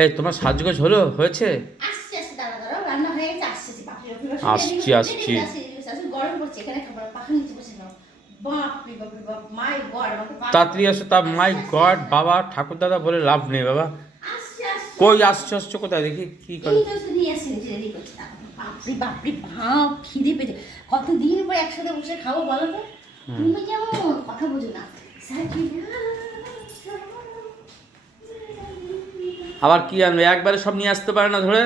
এই তোমার সাজগোজ হলো হয়েছে? আসছে আসছে, দাঁড়া দাঁড়া, রান্না হয়ে গেছে, আসছে আসছি আসছি। গরম পড়ছে, এখানে খাবার পাখা নিচে বসে নাও। বাপ রে বাপ রে বাপ, মাই গড, আমাকে তাড়াতাড়ি আসো। তা মাই গড বাবা, ঠাকুর দাদা বলে লাভ নেই বাবা। আসছে আসছে। কই আসছো আসছো কোথায় দেখি কি করে? এই তো নিয়ে আসছি, রেডি করছি। বাপরে বাপরে বাপ, খিদে পেটে কতদিন পর একসাথে বসে খাবো বলো তো। তুমি যেমন কথা বোঝো না। আবার কি আনবে? একবারে সব নিয়ে আসতে পারে না ধরে?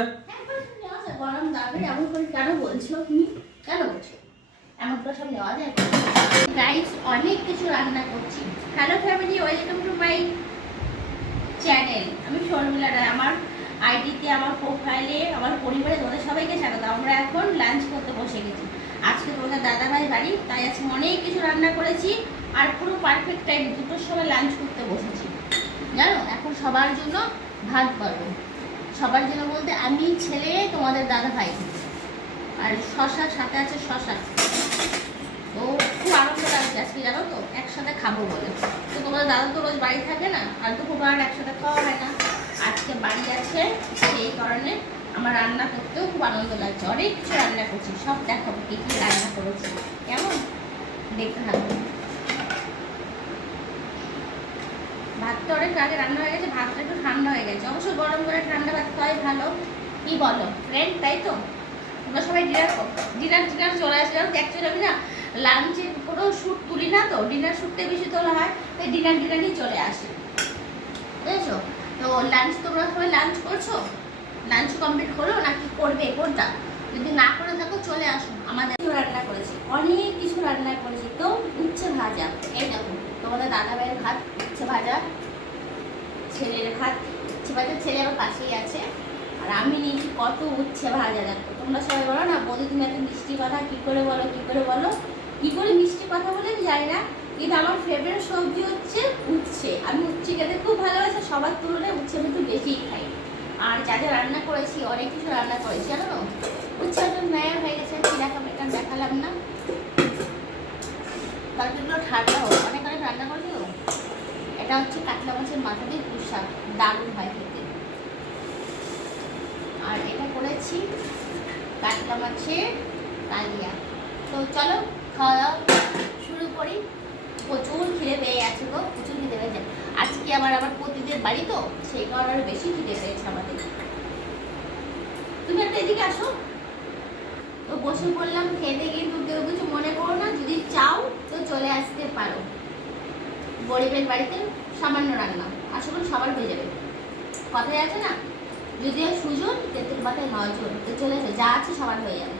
গরম দাবে এমন করে কেন বলছো তুমি? কেন বলছো এমন করে সব নেওয়া যায়? গাইস, অনেক কিছু রান্না করছি। Hello family, welcome to my channel. আমি শর্মিলা রায়। আমার আইডিতে, আমার প্রোফাইলে, আমার পরিবারে তোমাদের সবাইকে স্বাগত। আমরা এখন লাঞ্চ করতে বসে গেছি। আজকে তোমাদের দাদাভাই বাড়ি, তাই আজকে অনেক কিছু রান্না করেছি। আর পুরো পারফেক্ট টাইম 2টোর সময় লাঞ্চ করতে বসেছি। জানো, এখন সবার জন্য ভাত করবো। সবার জন্য বলতে আমি, ছেলে, তোমাদের দাদাভাই, আর শশা সাথে আছে। শশা তো খুব আনন্দ লাগছে আজকে, জানো তো, একসাথে খাবো বলে। তো তোমাদের দাদা তো রোজ বাড়ি থাকে না, আর তো খুব আর একসাথে খাওয়া হয় না। আজকে বাড়ি আছে, সেই কারণে আমার রান্না করতেও খুব আনন্দ লাগছে। অনেক কিছু রান্না করছি, সব দেখাবো কী কী রান্না করেছি। কেমন দেখতে থাকবো। ভাতটা অনেক আগে রান্না হয়ে গেছে, ভাতটা একটু ঠান্ডা হয়ে গেছে। অবশ্য গরম করে ঠান্ডা ভাত খাওয়াই ভালো। কি বলো ফ্রেন্ড, তাই তো? তোমরা সবাই ডিনার চলে আসে। অ্যাকচুয়ালি আমি না লাঞ্চে কোনো শ্যুট তুলি না, তো ডিনার শ্যুটটা বেশি তোলা হয়, তাই ডিনারই চলে আসে, বুঝেছো? তো লাঞ্চ, তোমরা সবাই লাঞ্চ করছো? লাঞ্চ কমপ্লিট হলো নাকি করবে কোনটা? যদি না করে থাকো চলে আসো। আমাদের রান্না করেছি, অনেক কিছু রান্না করেছি। তো উচ্ছে ভাজা, এই দেখো তোমাদের দাদাভাইয়ের ভাত, উচ্ছে ভাজা, ছেলের ভাত, উচ্ছে ভাজা, ছেলে আমার পাশেই আছে। আর আমি নিয়েছি কত উচ্ছে ভাজা। দেখো তোমরা সবাই বলো না, বৌদি তুমি এত মিষ্টি কথা কী করে বলো, কী করে বলো, কী করে মিষ্টি কথা বলে আমি জানি না, কিন্তু আমার ফেভারিট সবজি হচ্ছে উচ্ছে। আমি উচ্ছে খেতে খুব ভালোবাসি, সবার তুলনায় উচ্ছে আমি একটু বেশিই খাই। আর যা যা রান্না করেছি, অনেক কিছু রান্না করেছি, জানো তো। উচ্ছে একটু নয়া হয়ে গেছে, কী দেখাবো, এটা দেখালাম না। তরকারিগুলো ঠান্ডা হোক, অনেক অনেক রান্না করেছি। এটা হচ্ছে কাতলা মাছের মাথা দিয়ে পুঁই শাক, দারুণ হয় খেতে। আর এটা করেছি কাতলা মাছের কালিয়া। তো চলো খাওয়া দাওয়া শুরু করি। প্রচুর খিদে পেয়ে গেছে গো, প্রচুর খিদে পেয়েছে। আজকে আবার পতিদের বাড়ি, তো সেই কারণে আরো বেশি খিদে পেয়েছে আমাদের। তুমি একটা এদিকে আসো। তো বসে পড়লাম খেতে, কিন্তু কেউ কিছু মনে করো না। যদি চাও তো চলে আসতে পারো। গরিবের বাড়িতে সামান্য রান্না, আশা করি সবার হয়ে যাবে। কথায় আছে না, যদি সুজন তেঁতুল পাতায় নজর, তো চলে আসে, যা আছে সবার হয়ে যাবে।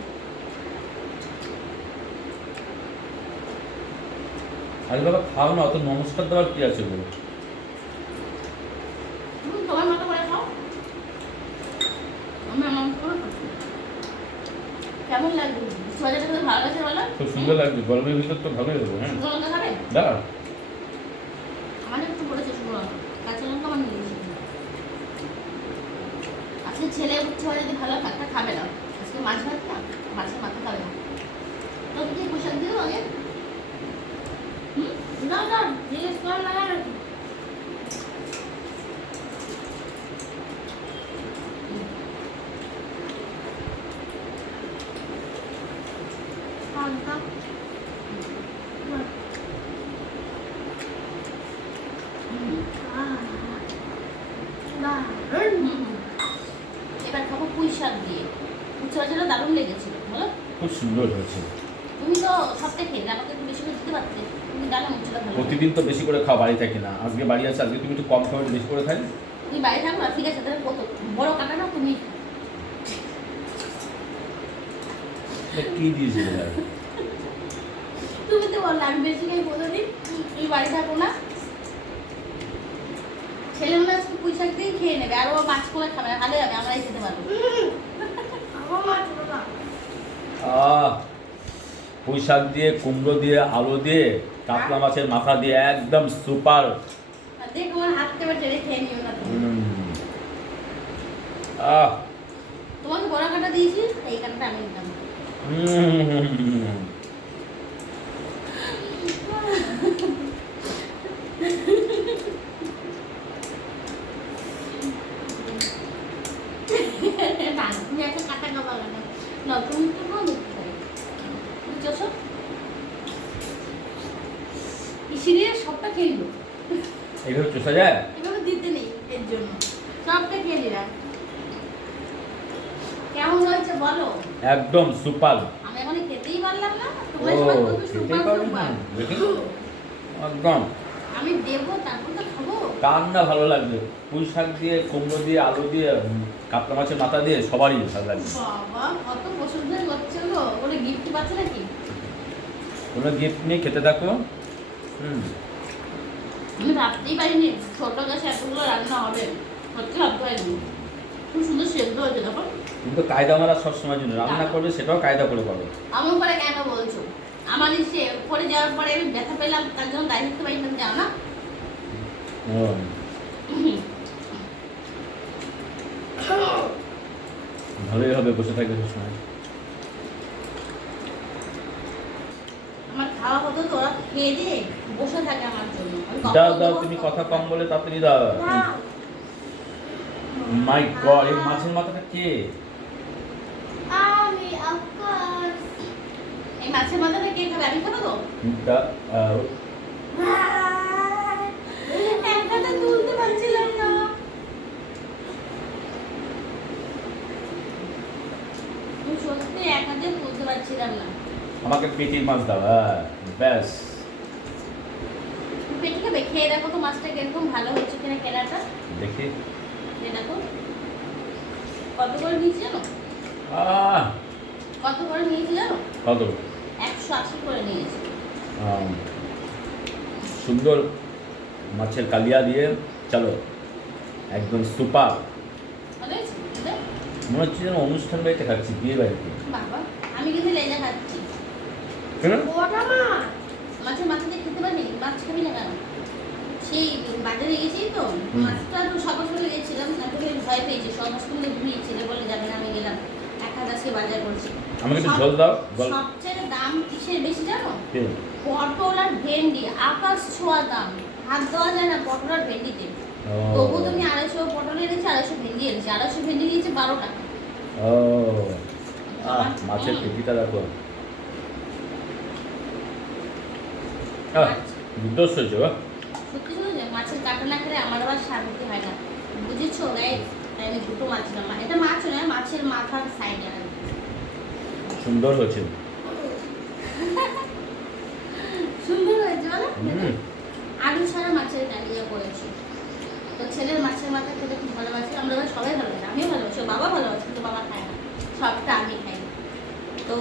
আরে বাবা খাও না, অত নমস্কার দেওয়ার কি আছে বলো? তোমার মতো করে খাও, আমি আমার মতো করে খাচ্ছি। কেমন লাগবে? সোজাটা খুব ভালো লাগছে বলো? খুব সুন্দর লাগবে, গরমের ভিতর তো ভালোই হবে। হ্যাঁ, শুকনো লঙ্কা খাবে? দাঁড়া, আমার একটু পড়েছে শুকনো লঙ্কা, কাঁচা লঙ্কা আমার নিয়ে গেছে। আজকে ছেলে উচ্ছে ভাজা যদি ভালো ভাতটা খাবে না, আজকে মাছ ভাত না, মাছের মাথা খাবে না। তো কি পোশাক দিও আগে? না না, জিজ্ঞেস করার লাগা নাকি? এবার খাবো পুঁই শাক দিয়ে। উচ্ছে ভাজাটা দারুণ লেগেছিল বলো? খুব সুন্দর হয়েছে। তুমি তো সবটাই খেলে, আমাকে একটু বেশি করে দিতে পারতে। তুমি জানো উচ্ছেটা ভালো। প্রতিদিন তো বেশি করে খাও, বাড়ি থাকি না। আজকে বাড়ি আছে, আজকে তুমি একটু কম খাও, একটু বেশি করে খাই। তুমি বাড়ি থাকো না, ঠিক আছে, তাহলে কত বড় কাটা না তুমি। কি দিয়েছিল? তুমি তো বললে আমি বেশি খাই প্রতিদিন, তুমি বাড়ি থাকো না। ছেলে মনে আজকে পুঁই শাক দিয়ে খেয়ে নেবে, আর ও মাছ করে খাবে না, ভালো যাবে, আমরাই খেতে পারবো। পুঁই শাক দিয়ে, কুমড়ো দিয়ে, আলু দিয়ে, কাতলা মাছের মাথা দিয়ে, একদম সুপার। দেখ আমার হাত থেকে টেনে খেয়ে নিও না তুমি। তোমাকে বড় কাটা দিয়েছি, এই কাটাটা আমি নিতাম। সবটা খেয়ে নিল। এইভাবে চষা যায়? এভাবে দিতে নেই এর জন্য, সবটা খেয়ে নিলাম। কেমন হয়েছে বলো? একদম সুপার। আমি এখন খেতেই পারলাম না, ও তোমরা সবাই বলছো খেতেই সুপার পারবেন না? সুপার। দেখি একদম আমি দেবো তারপর তো খাবো। কার না ভালো লাগবে? পুঁই শাক দিয়ে, কুমড়ো দিয়ে, আলু দিয়ে, কাতলা মাছের মাথা দিয়ে সবারই ভালো লাগবে। বাবা কত পছন্দ করছে গো, ওরে গিফট পাচ্ছে নাকি? কোনো গিফট নিয়ে খেতে থাকো। আমি ভাবতেই পারিনি ছোট গ্যাসে এতগুলো রান্না হবে, সত্যি ভাবতে পারিনি। খুব সুন্দর সেদ্ধ হয়েছে দেখো। কিন্তু কায়দা মারা সবসময়ের জন্য রান্না করবে, সেটাও কায়দা করে করবে। আমার উপরে কেন বলছো? আমার সে পরে যাওয়ার পরে আমি ব্যথা পেলাম, তার জন্য দায় থাকতে পারি না, যাও না। ভালোই হবে বসে থাকবে সবসময়। আমার খাওয়া হতো তো, ওরা খেয়ে দিয়ে বসে থাকে আমার জন্য। আমি কখন দাও দাও, দেবো, তুমি কখন কথা কম দেবো। বলে তাড়াতাড়ি দাও। দাও। মাই গড, এই মাছের মাথাটা কে? আমি অফকোর্স। এই মাছের মাথাটা কে খাবে? আমি খাবো তো। দা- একটাতে তুলতে পারছিলাম না। আমি সত্যি এক হাতে তুলতে পারছিলাম না। আমাকে পেটির মাছ দাও, হ্যাঁ ব্যাস। পেটি খাবে? খেয়ে দেখো তো মাছটা কিরকম ভালো হচ্ছে কিনা কেনাটা। দেখি। খেয়ে দেখো। কত করে নিয়েছি জানো? আহ কত করে নিয়েছি জানো? কত? 180 করে নিয়েছি। আম, সুন্দর মাছের কালিয়া দিয়ে, চলো একদম সুপার। ভালো হয়েছে বুঝলে? মনে হচ্ছে যেন অনুষ্ঠান বাড়িতে খাচ্ছি, বিয়ে বাড়িতে। বাবা আমি কিন্তু লেজা খাচ্ছি। কেন? ওটা মাছ। মাছের মাথা দিয়ে খেতে পারবি? মাছ খাবি না কেন? সেই বাজারে গেছি তো, মাছটা তো সকাল সকালে গেছিলাম, তারপরে ভয় পেয়েছি, সমস্ত মিলে ঘুরিয়ে ছেলে বলে যাবে না, আমি গেলাম 1000 আজকে বাজার করছি। আমাকে একটু ঝোল দাও। সবচেয়ে দাম কিসের বেশি জানো? কে? পটল আর ভেন্ডি, আকাশ ছোঁয়া দাম। হাত দেওয়া যায় না পটল আর ভেন্ডিতে। ও। তবু তুমি 250 পটল এনেছি, 250 ভেন্ডি এনেছি। 250 ভেন্ডি নিয়েছে 12 টাকা। ও মাছের পেটিটা দেখো। দুর্দশ হয়েছে গো। সত্যি শুনেছে, মাছের কাটা না খেলে আমার আবার শান্তি হয় না, বুঝেছো গাইস? তাই আমি দুটো মাছ নিলাম। এটা মাছ নয়, মাছের মাথার সাইডে। সুন্দর হয়েছে। সুন্দর হয়েছে বলো? হুম। আলু ছাড়া মাছের কালিয়া করেছি। তো ছেলের মাছের মাথা খেতে খুব ভালোবাসে, আমরা এবার সবাই ভালোবাসি, আমিও ভালোবাসি, ওর বাবা ভালোবাসে, কিন্তু বাবা খায় না, সবটা আমি খাই। তো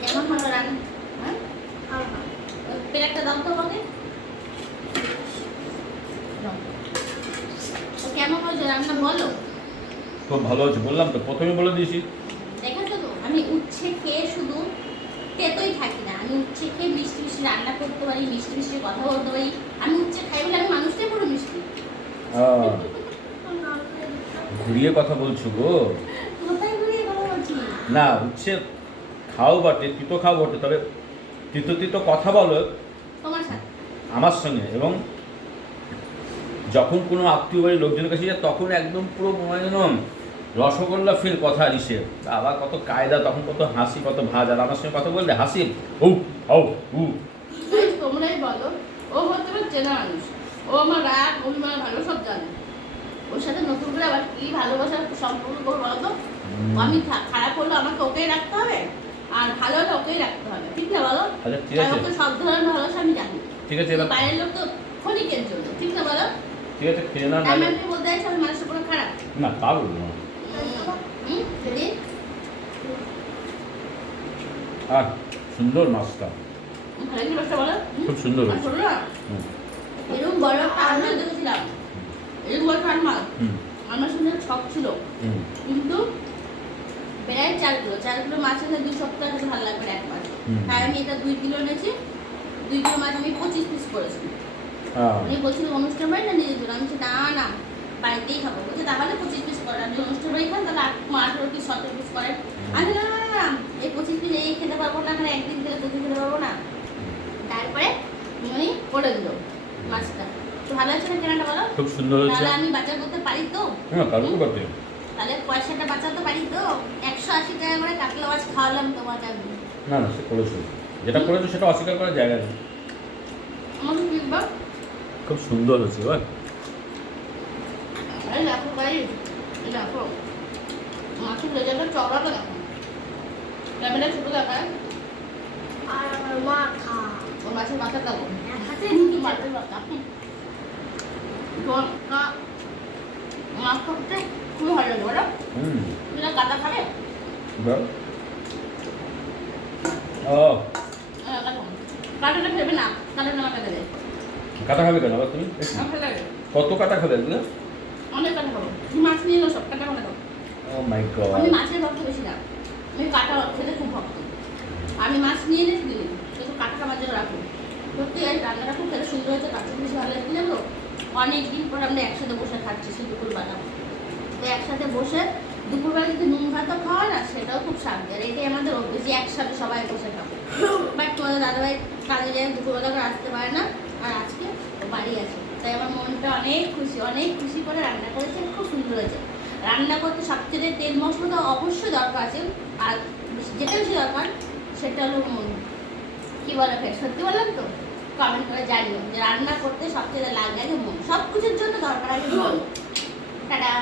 কেমন হলো রান্না? হ্যাঁ প্লেটটা দাও তো আমাকে। দাও। তো কেমন হয়েছে রান্না বলো? খুব ভালো হয়েছে, বললাম তো, প্রথমে বলে দিয়েছি। দেখেছো তো, আমি উচ্ছে খেয়ে শুধু তেতোই থাকি না, আমি উচ্ছে খেয়ে মিষ্টি মিষ্টি রান্না করতে পারি, মিষ্টি মিষ্টি কথা বলতে পারি। আমি উচ্ছে খাই বলে আমি মানুষটাই পুরো মিষ্টি। ঘুরিয়ে কথা বলছো গো। কোথায় ঘুরিয়ে কথা বলছি? না, উচ্ছে খাও বটে, তিতো খাও বটে, তবে তিতো তিতো কথা বলো তোমার সাথে। আমার সঙ্গে, এবং যখন কোনো আত্মীয় বাড়ির লোকজনের কাছে যায় তখন একদম পুরো মনে যেন রসগোল্লা ফিল কথা ইসে, বাবা কত কায়দা, তখন কত হাসি, কত ভাজ। আর আমার সঙ্গে কথা বললে হাসি, ও ও উ। Guys, তোমরাই বলো, ও হচ্ছে আমার চেনা মানুষ, ও আমার রাগ অভিমান ভালো সব জানে। ওর সাথে নতুন করে আবার কি ভালোবাসার সম্পর্ক করবো বলো তো? আমি খারাপ হলে আমাকে ওকেই রাখতে হবে, আর ভালো হলে ওকেই রাখতে হবে, ঠিক না বলো? আচ্ছা ঠিক আর আছে, ওকে সব ধরনের ভালোবাসা আমি জানি। ঠিক আছে, এবার বাইরের লোক তো ক্ষণিকের জন্য, ঠিক না বলো? ঠিক আছে, খেয়ে না। আমি আপনি বলতে চাইছি আমি মানুষের পুরো খারাপ? না তা বলবো না। দিদি আর সুন্দর মাছটা, ভালো কি ব্যবসা বলো? খুব সুন্দর আর হয়েছে। শোনো না, হুম, এরকম বড় একটা আলমারি দেখেছিলাম, এরকম বড় একটা আলমারি হুম, আমার সঙ্গে ছক ছিল, হুম, কিন্তু প্রায় 4 কিলো মাছ এনে 2 সপ্তাহ খেতে ভালো লাগবে না, এক মাস। হুম। তাই আমি এটা 2 কিলো এনেছি, 2 কিলো মাছ আমি 25 পিস করেছি। আহ, উনি বলছিল অনুষ্ঠান বাড়ি না নিজের জন্য, আমি বলছি না না বাড়িতেই খাবো। বলছি তাহলে 25 পিস করেন, আপনি অনুষ্ঠান বাড়ি খান তাহলে 18 পিস 17 পিস করেন। আমি না না না, এই 25 পিস এই খেতে পারবো না, এখানে একদিন খেলে 2 দিন খেতে পারবো না। তারপরে উনি করে দিল মাছটা। তো ভালো আছে না কেনাটা বলো? খুব সুন্দর হয়েছে। তাহলে আমি বাজার করতে পারি তো? হ্যাঁ পারবো বটে। তাহলে পয়সাটা বাঁচাতে পারি তো? 180 টাকা করে কাতলা মাছ খাওয়ালাম তোমাকে আমি। না না, সে করেছো, যেটা করেছো সেটা অস্বীকার করার জায়গা নেই। আমাকে ফিডব্যাক খুব সুন্দর হচ্ছে বল। এই দেখো ভাই, এই দেখো মাছের রেজাল্টটা চওড়াটা দেখো, ক্যামেরা ছোট দেখায়। আর আমার মাথা ওর মাছের মাথা দেখো, এক হাতে মাছের মাথা মাছ করতে খুবই ভালো লাগে বলো। হুম তুমি না কাটা খাবে? বল। ও কাটাটা ভেবে না, কাটাটা আমাকে দেবে। কাটা খাবে কেন আবার তুমি? আমার ভালো লাগে, কত কাটা খাবে এগুলো? অনেক কাটা খাবো। তুমি মাছ নিয়ে নাও, সব কাটা খাবে দাও। ও মাই গড। আমি মাছের ভক্ত বেশি না, আমি কাটা খেতে খুব ভক্ত। আমি মাছ নিয়ে এনেছি দিই, কিন্তু কাটা খাবার জন্য রাখবো। সত্যি এই রান্নাটা খুব খেতে সুন্দর হয়েছে, কাঁচা বেশি ভালো লাগছে জানো। অনেক দিন পর আমরা একসাথে বসে খাচ্ছি সে দুপুরবেলা। তো একসাথে বসে দুপুরবেলা যদি নুন ভাতও খাওয়া না, সেটাও খুব শান্তি। আর এটাই আমাদের অভ্যেস যে একসাথে সবাই বসে খাবো। বাট তোমাদের দাদাভাই কাজে যায়, দুপুরবেলা করে আসতে পারে না, আর আজকে ও বাড়ি আছে, তাই আমার মনটা অনেক খুশি করে রান্না করেছে, খুব সুন্দর হয়েছে। রান্না করতে সবচেয়ে তেল মশলা তো অবশ্যই দরকার আছে, আর যেটা বেশি দরকার সেটা হলো মন। কী বলো ফের, সত্যি বললাম তো? কমেন্ট করে জানিও যে রান্না করতে সবচেয়ে লাগে আগে মন, সব কিছুর জন্য দরকার আগে মন। টাটা।